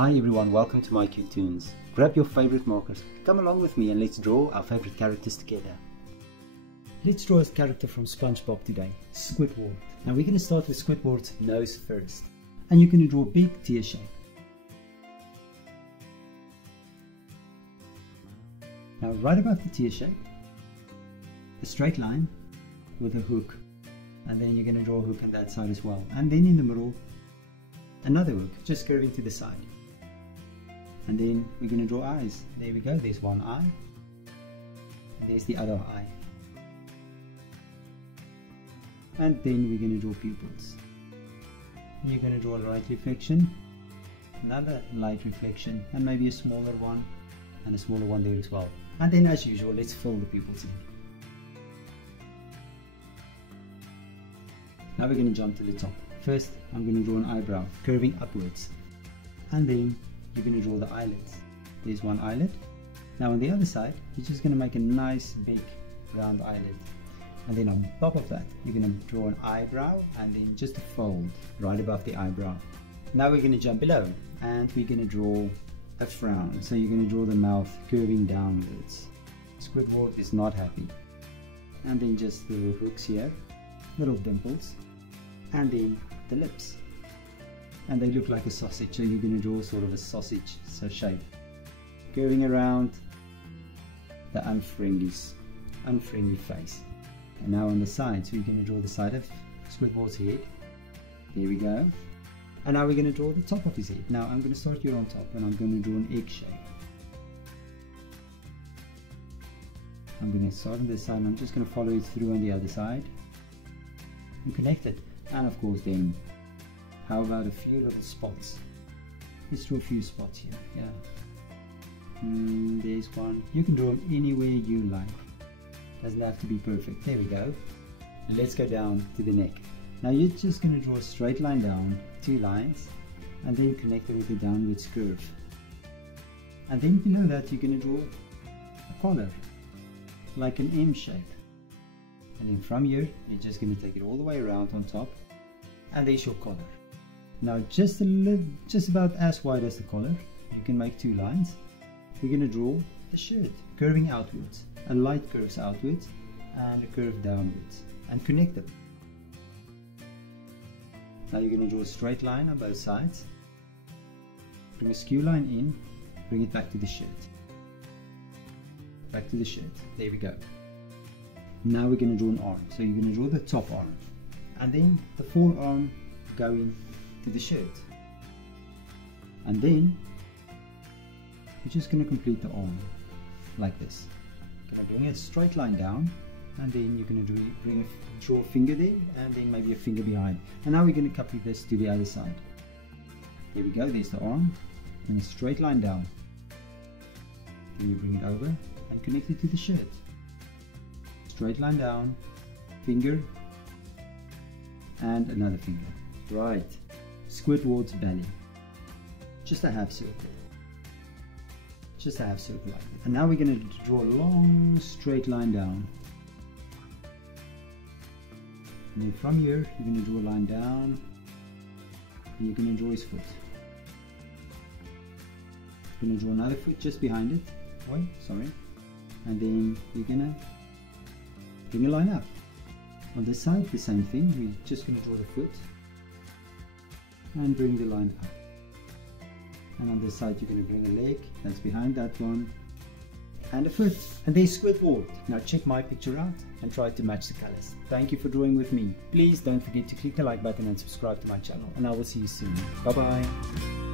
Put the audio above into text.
Hi everyone, welcome to mycutetoons. Grab your favorite markers, come along with me and let's draw our favorite characters together. Let's draw a character from SpongeBob today, Squidward. Now we're going to start with Squidward's nose first. And you're going to draw a big tear shape. Now right above the tear shape, a straight line with a hook. And then you're going to draw a hook on that side as well. And then in the middle, another hook, just curving to the side. And then we're going to draw eyes. There we go, there's one eye. And there's the other eye. And then we're going to draw pupils. You're going to draw a light reflection, another light reflection, and maybe a smaller one, and a smaller one there as well. And then as usual, let's fill the pupils in. Now we're going to jump to the top. First, I'm going to draw an eyebrow, curving upwards. And then you're going to draw the eyelids. There's one eyelid. Now on the other side, you're just going to make a nice big round eyelid. And then on top of that, you're going to draw an eyebrow and then just a fold right above the eyebrow. Now we're going to jump below and we're going to draw a frown. So you're going to draw the mouth curving downwards. Squidward is not happy. And then just the little hooks here, little dimples, and then the lips. And they look like a sausage, so you're going to draw sort of a sausage shape, curving around the unfriendly face. And now on the side, so you're going to draw the side of Squidward's head. There we go. And now we're going to draw the top of his head. Now I'm going to start here on top and I'm going to draw an egg shape. I'm going to start on this side and I'm just going to follow it through on the other side and connect it. And of course then, how about a few little spots? Let's draw a few spots here. Yeah. There's one. You can draw them anywhere you like. Doesn't have to be perfect. There we go. Let's go down to the neck. Now you're just going to draw a straight line down, two lines, and then connect it with a downwards curve. And then below that you're going to draw a collar, like an M shape. And then from here, you're just going to take it all the way around on top, and there's your collar. Now just about as wide as the collar, you can make two lines. We're going to draw a shirt, curving outwards. A light curves outwards and a curve downwards, and connect them. Now you're going to draw a straight line on both sides. Bring a skew line in, bring it back to the shirt. Back to the shirt. There we go. Now we're going to draw an arm. So you're going to draw the top arm, and then the forearm going to the shirt. And then you're just going to complete the arm like this. You're going to bring a straight line down, and then you're going to draw a finger there, and then maybe a finger behind. And now we're going to copy this to the other side. There we go, there's the arm, and a straight line down. Then you bring it over and connect it to the shirt. Straight line down, finger, and another finger. Right, Squidward's belly. Just a half circle. Just a half circle like that. And now we're going to draw a long straight line down. And then from here, you're going to draw a line down, and you're going to draw his foot. You're going to draw another foot just behind it. Wait, sorry. And then you're going to bring a line up. On this side, the same thing. We're just going to draw the foot and bring the line up. And on this side, you're going to bring a leg that's behind that one, and a foot. And there's Squidward. Now check my picture out and try to match the colors. Thank you for drawing with me. Please don't forget to click the like button and subscribe to my channel. And I will see you soon. Bye bye.